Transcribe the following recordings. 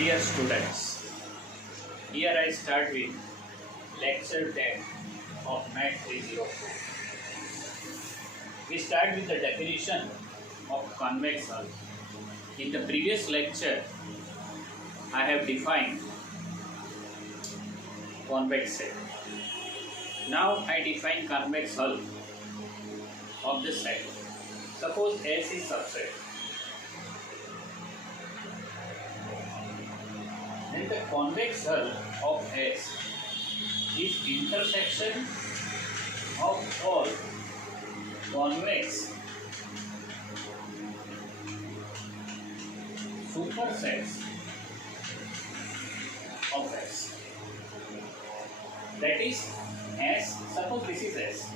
Dear students, here I start with lecture 10 of Mat 304. We start with the definition of convex hull. In the previous lecture, I have defined convex set. Now I define convex hull of the set. Suppose S is subset. Then the convex hull of S is intersection of all convex supersets of S. That is S, suppose this is S.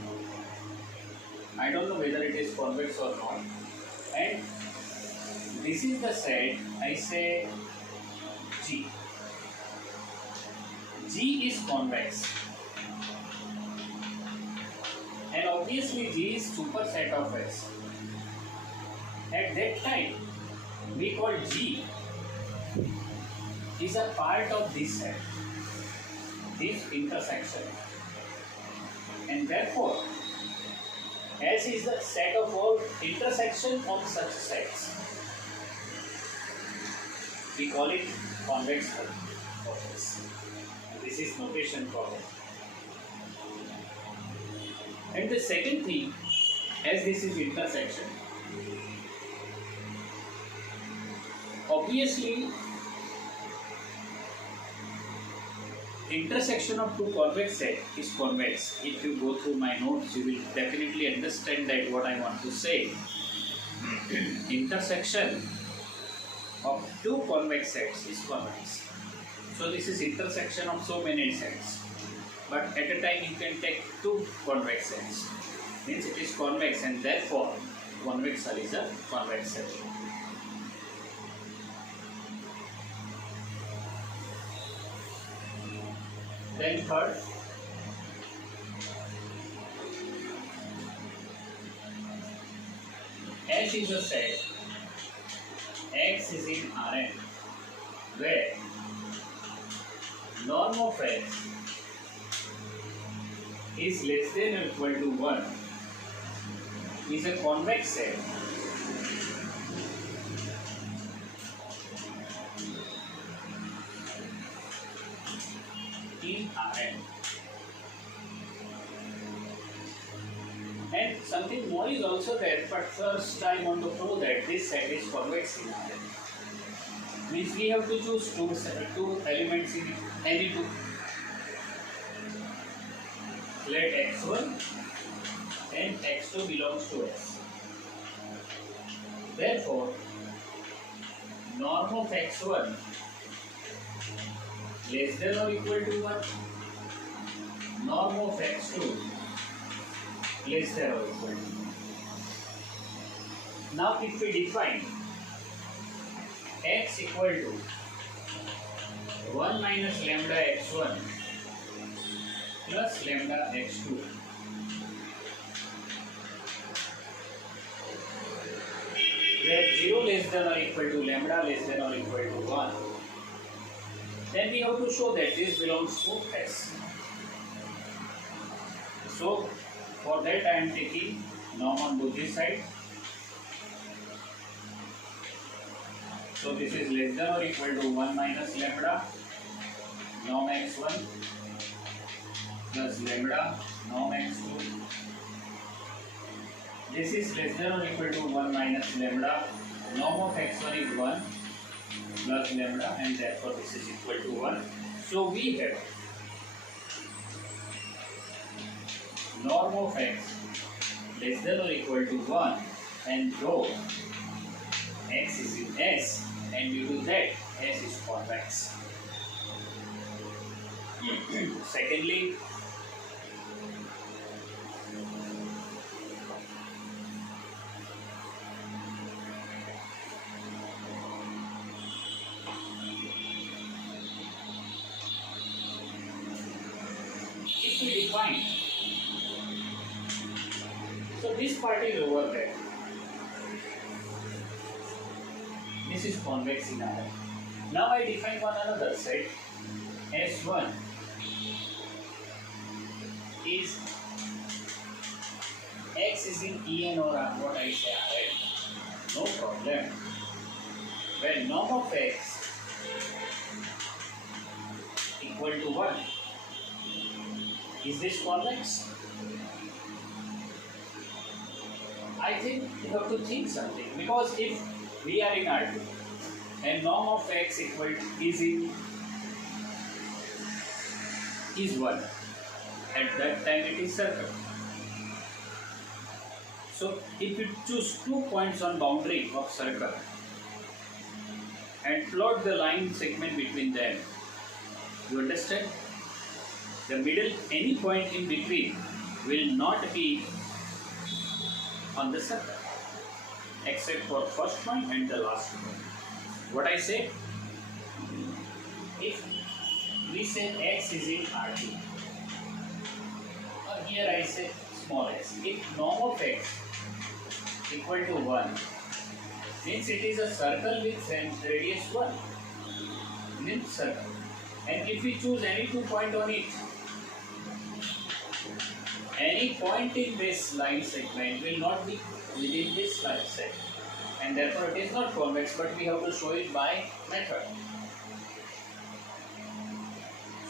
I don't know whether it is convex or not. And this is the set, I say G. G is convex. And obviously G is superset of S. At that time, we call G is a part of this set, this intersection. And therefore, S is the set of all intersection of such sets. We call it convex hull of S. This is notation for it. And the second thing, as this is intersection, obviously intersection of two convex set is convex. If you go through my notes, you will definitely understand that what I want to say. Intersection of two convex sets is convex. So this is intersection of so many sets. But at a time you can take two convex sets. Means it is convex and therefore convex hull is a convex set. Then third, S is a set, X is in Rn, where norm of X is less than or equal to 1 is a convex set in Rn. And something more is also there, but first I want to prove that this set is convex in Rn. Means we have to choose two elements in any two. Let x1 and x2 belongs to S. Therefore, norm of x1 less than or equal to 1, norm of x2 less than or equal to 1. Now if we define x equal to 1 minus lambda x1 plus lambda x2, where 0 less than or equal to lambda less than or equal to 1, then we have to show that this belongs to S. So for that I am taking norm on both these sides. So this is less than or equal to 1 minus lambda norm x1 plus lambda norm x2. This is less than or equal to 1 minus lambda norm of x1 is 1 plus lambda, and therefore this is equal to 1. So we have norm of x less than or equal to 1, and though x is in S, and due to that S is convex. Secondly, if we define, so this part is over there. This is convex in Rn. Now I define one another set. S1 is x is in En or what I say Rn. No problem. When norm of x equal to 1, is this convex? I think you have to think something, because if we are in R2 and norm of x equal is 1, at that time it is circle. So if you choose 2 points on boundary of circle and plot the line segment between them, you understand? The middle, any point in between will not be on the circle except for first point and the last point. What I say? If we say x is in R2, or here I say small s, if norm of x equal to 1, means it is a circle with radius 1, means circle. And if we choose any 2 points on it, any point in this line segment will not be within this line segment, and therefore it is not convex, but we have to show it by method.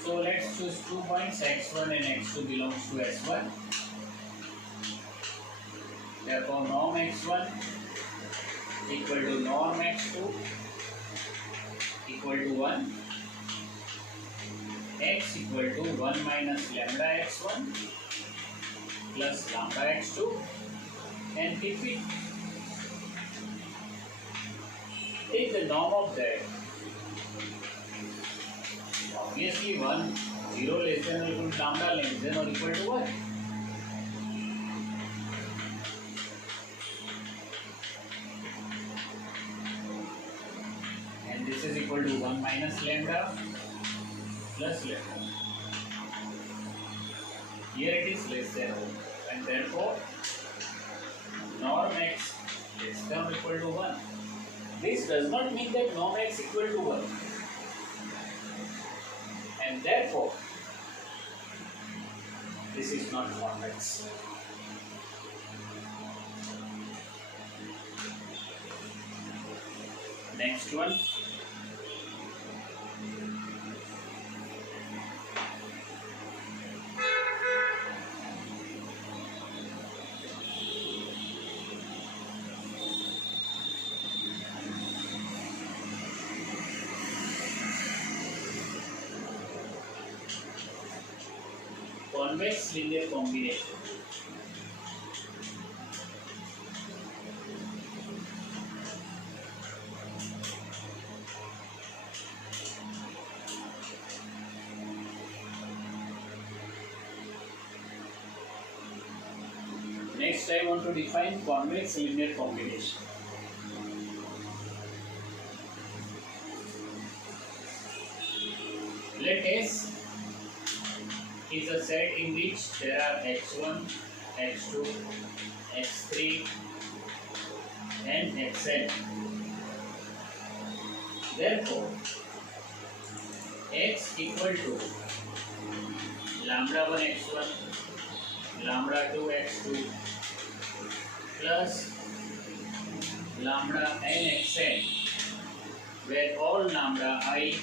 So let's choose 2 points, x1 and x2 belongs to S1. Therefore norm x1 equal to norm x2 equal to 1, x equal to 1 minus lambda x1 plus lambda x2, and if we take the norm of that, obviously 1, 0 less than or equal to lambda less than or equal to 1. And this is equal to 1 minus lambda plus lambda. Here it is less than 1, and therefore norm x is equal to 1. This does not mean that norm x equal to 1, and therefore this is not convex. Next one. Convex linear combination. Next, I want to define convex linear combination. Let S is a set in which there are x1, x2, x3 and xn. Therefore, x equal to lambda 1 x1, lambda 2 x2 plus lambda n xn, where all lambda I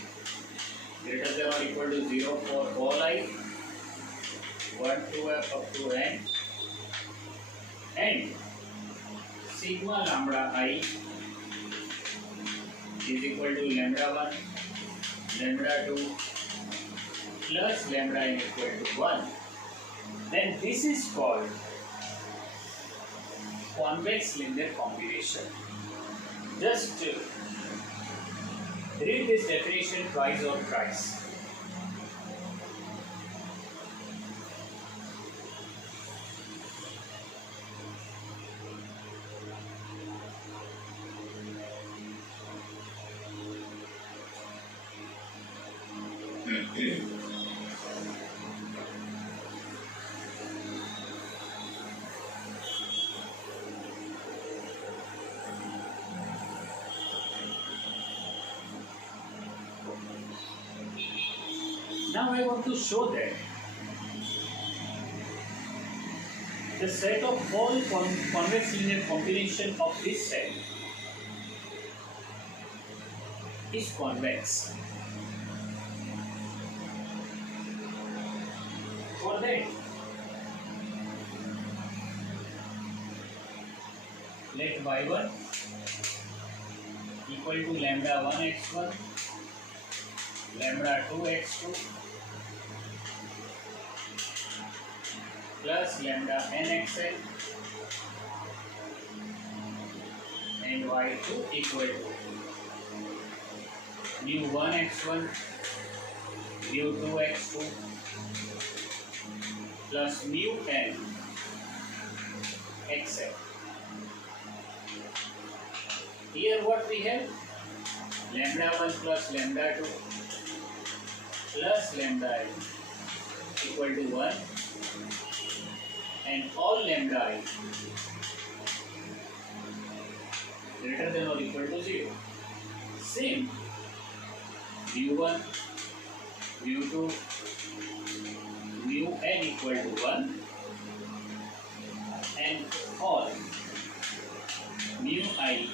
greater than or equal to 0 for all I, 1 to f up to n, and sigma lambda I is equal to lambda 1, lambda 2 plus lambda n equal to 1. Then this is called convex linear combination. Just read this definition twice or thrice. Now I want to show that the set of all convex linear combination of this set is convex. For that, let y1 equal to lambda 1 x1, lambda 2 x2 plus lambda n xn, and y2 equal to mu 1 x1, mu 2 x2 plus mu n xn. Here what we have? Lambda 1 plus lambda 2 plus lambda n equal to 1, and all lambda I greater than or equal to 0. Same mu1, mu2, mu n equal to 1, and all mu I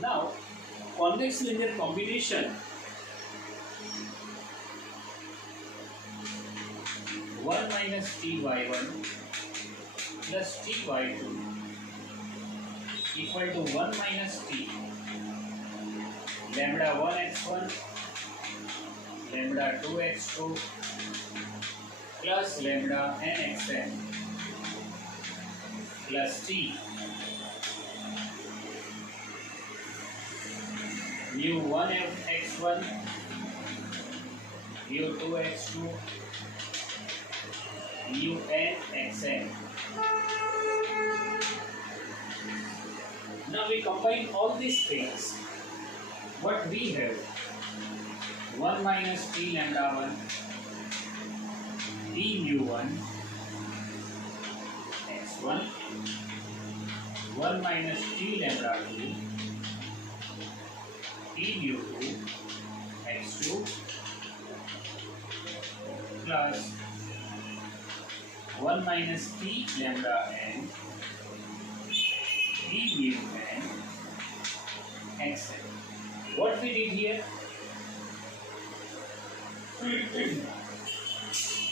now convex linear combination 1 minus ty1 plus ty2 equal to 1 minus t lambda 1 x1, lambda 2 x2 plus lambda n xn plus t mu 1 x1, mu 2 x2, mu n xn. Now we combine all these things. What we have? 1 minus t lambda 1, t mu 1 x1, 1 minus t lambda 2, t mu 2 x2 plus 1 minus t lambda n, t mu n xn. What we did here?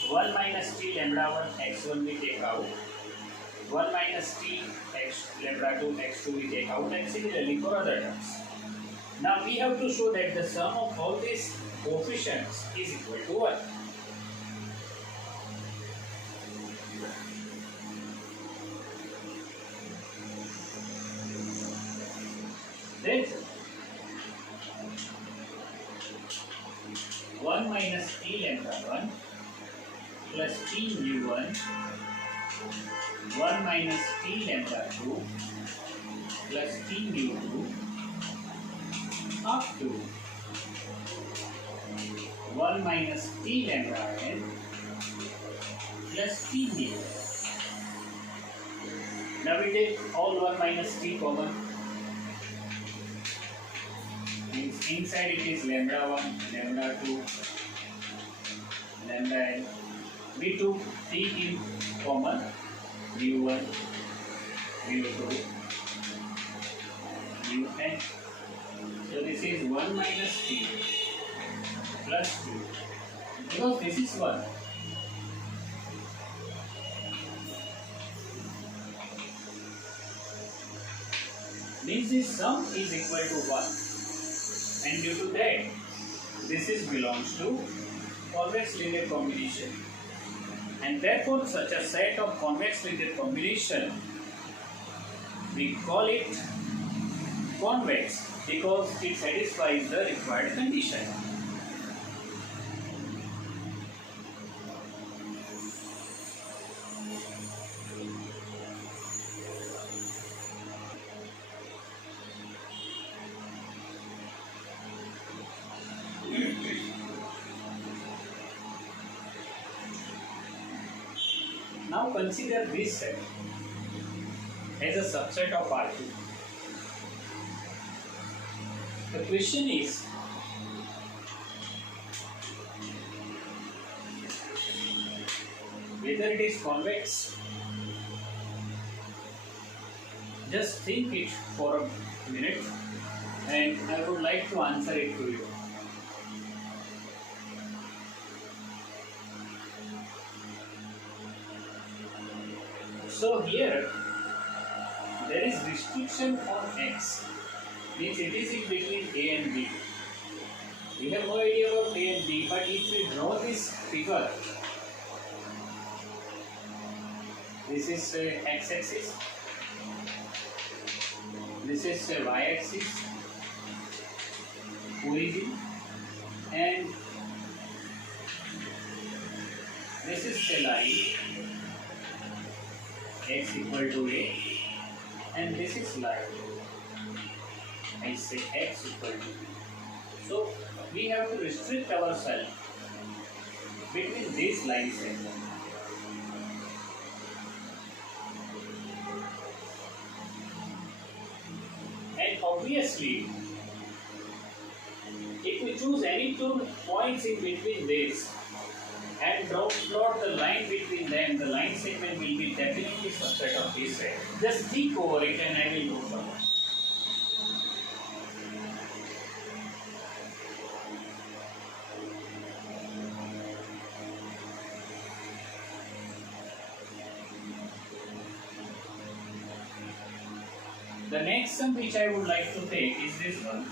1 minus t lambda 1 x1 we take out, 1 minus t x lambda 2 x2 we take out, and similarly for other terms. Now we have to show that the sum of all these coefficients is equal to 1. Then 1 minus t lambda 1 plus t mu 1, 1 minus t lambda 2 plus t mu 2 up to 1 minus t lambda n plus t mu. Now we take all 1 minus t common. Means inside it is lambda 1, lambda 2, lambda n. We took t in common, mu 1, mu 2, mu n. So this is 1 minus t plus 2, because this is 1. Means this sum is equal to 1, and due to that this is belongs to convex linear combination. And therefore such a set of convex linear combination, we call it convex because it satisfies the required condition. Now consider this set as a subset of R2. The question is, whether it is convex. Just think it for a minute and I would like to answer it to you. So here there is restriction on x, means it is in between A and B. We have no idea about A and B, but if we draw this figure, this is x-axis, this is y-axis, origin, and this is the line x equal to A, and this is line I say x equal to B. So we have to restrict ourselves between these line segments. And obviously, if we choose any two points in between this and plot the line between them, the line segment will be definitely subset of this set. Just think over it and I will go further. The next sum which I would like to take is this one.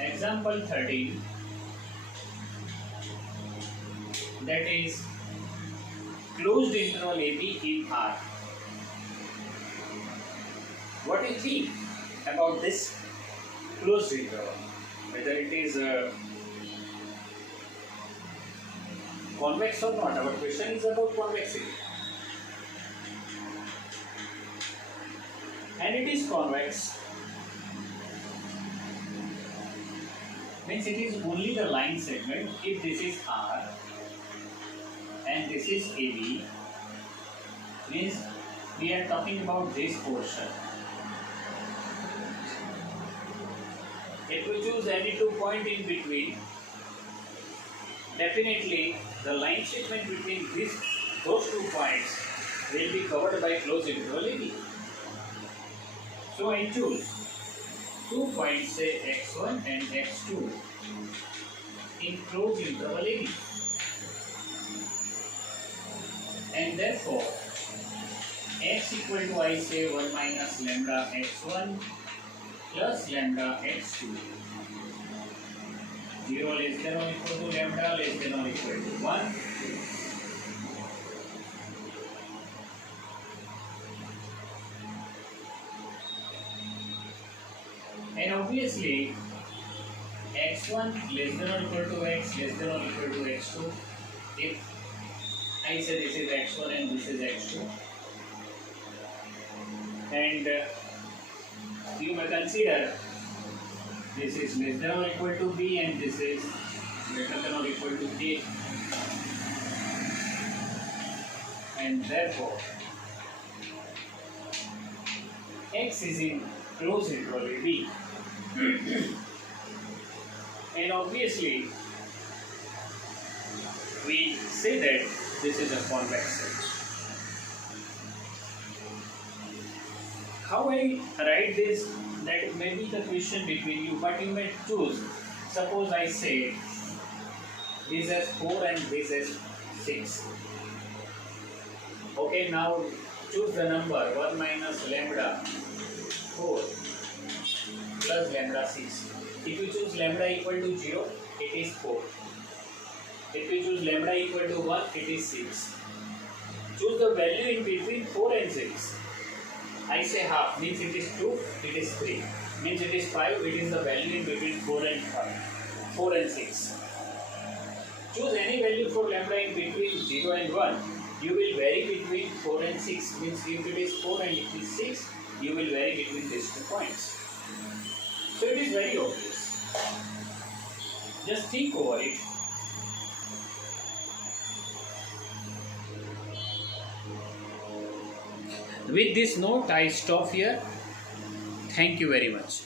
Example 13, that is closed interval AB in R. What do you think about this closed interval? Whether it is convex or not? Our question is about convexity. And it is convex. Means it is only the line segment. If this is R and this is AB, means we are talking about this portion. If we choose any 2 points in between, definitely the line segment between those 2 points will be covered by closed interval AB. So I choose 2 points, say x1 and x2 in closed interval AB, and therefore x equal to, I say, 1 minus lambda x1 plus lambda x2, 0 less than or equal to lambda less than or equal to 1. And obviously x1 less than or equal to x less than or equal to x2. If I say this is x1 and this is x2, and you may consider this is less than or equal to b and this is greater than or equal to a, and therefore x is in closed interval AB. And obviously we say that this is a convex set. How I write this, that may be the question between you, but you may choose. Suppose I say this as 4 and this as 6. Okay, now choose the number 1 minus lambda 4 plus lambda 6. If you choose lambda equal to 0, it is 4. If you choose lambda equal to 1, it is 6. Choose the value in between 4 and 6. I say half, means it is 2, it is 3. Means it is 5, it is the value in between 4 and 5. 4 and 6. Choose any value for lambda in between 0 and 1. You will vary between 4 and 6. Means if it is 4 and it is 6, you will vary between these 2 points. So it is very obvious. Just think over it. With this note, I stop here. Thank you very much.